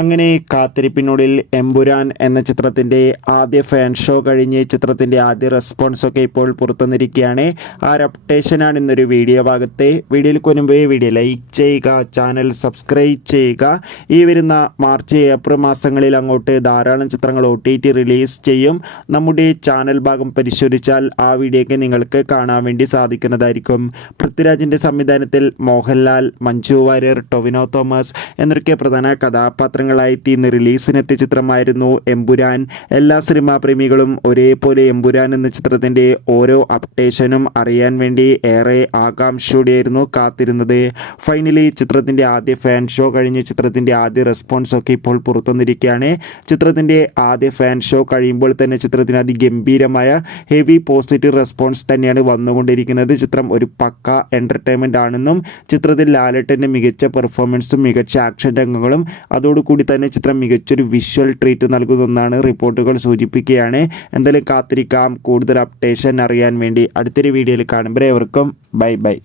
അങ്ങനെ കാത്തിരിപ്പിനുള്ളിൽ എമ്പുരാൻ എന്ന ചിത്രത്തിൻ്റെ ആദ്യ ഫാൻ ഷോ കഴിഞ്ഞ് ചിത്രത്തിൻ്റെ ആദ്യ റെസ്പോൺസൊക്കെ ഇപ്പോൾ പുറത്തുവന്നിരിക്കുകയാണ്. ആ ഒരു അപ്ഡേഷനാണ് ഇന്നൊരു വീഡിയോ ഭാഗത്തെ. വീഡിയോയിൽ കൊനുമ്പേ വീഡിയോ ലൈക്ക് ചെയ്യുക, ചാനൽ സബ്സ്ക്രൈബ് ചെയ്യുക. ഈ വരുന്ന മാർച്ച് ഏപ്രിൽ മാസങ്ങളിൽ അങ്ങോട്ട് ധാരാളം ചിത്രങ്ങൾ OTT റിലീസ് ചെയ്യും. നമ്മുടെ ചാനൽ ഭാഗം പരിശോധിച്ചാൽ ആ വീഡിയോയ്ക്ക് നിങ്ങൾക്ക് കാണാൻ വേണ്ടി സാധിക്കുന്നതായിരിക്കും. പൃഥ്വിരാജിൻ്റെ സംവിധാനത്തിൽ മോഹൻലാൽ, മഞ്ജു വാര്യർ, ടൊവിനോ തോമസ് എന്നൊക്കെ പ്രധാന കഥാപാത്രങ്ങളായി ഇന്ന് റിലീസിനെത്തിയ ചിത്രമായിരുന്നു എമ്പുരാൻ. എല്ലാ സിനിമാ പ്രേമികളും ഒരേപോലെ എമ്പുരാൻ എന്ന ചിത്രത്തിൻ്റെ ഓരോ അപ്ഡേഷനും അറിയാൻ വേണ്ടി ഏറെ ആകാംക്ഷയോടെയായിരുന്നു കാത്തിരുന്നത്. ഫൈനലി ചിത്രത്തിൻ്റെ ആദ്യ ഫാൻ ഷോ കഴിഞ്ഞ് ചിത്രത്തിൻ്റെ ആദ്യ റെസ്പോൺസൊക്കെ ഇപ്പോൾ പുറത്തുവന്നിരിക്കുകയാണ്. ചിത്രത്തിൻ്റെ ആദ്യ ഫാൻ ഷോ കഴിയുമ്പോൾ തന്നെ ചിത്രത്തിന് അതിഗംഭീരമായ ഹെവി പോസിറ്റീവ് റെസ്പോൺസ് തന്നെയാണ് വന്നുകൊണ്ടിരിക്കുന്നത്. ചിത്രം ഒരു പക്ക എൻ്റർടൈൻമെൻ്റ് ആണെന്നും ചിത്രത്തിൽ ലാലേട്ടൻ്റെ മികച്ച പെർഫോമൻസും മികച്ച ആക്ഷൻ രംഗങ്ങളും അതോടുകൂടി തന്നെ ചിത്രം മികച്ചൊരു വിഷ്വൽ ട്രീറ്റ് നൽകുന്നതെന്നാണ് റിപ്പോർട്ടുകൾ സൂചിപ്പിക്കുകയാണ്. എന്തായാലും കാത്തിരിക്കാം കൂടുതൽ അപ്ഡേഷൻ അറിയാൻ വേണ്ടി. അടുത്തൊരു വീഡിയോയിൽ കാണുമ്പോൾ ഏവർക്കും ബൈ.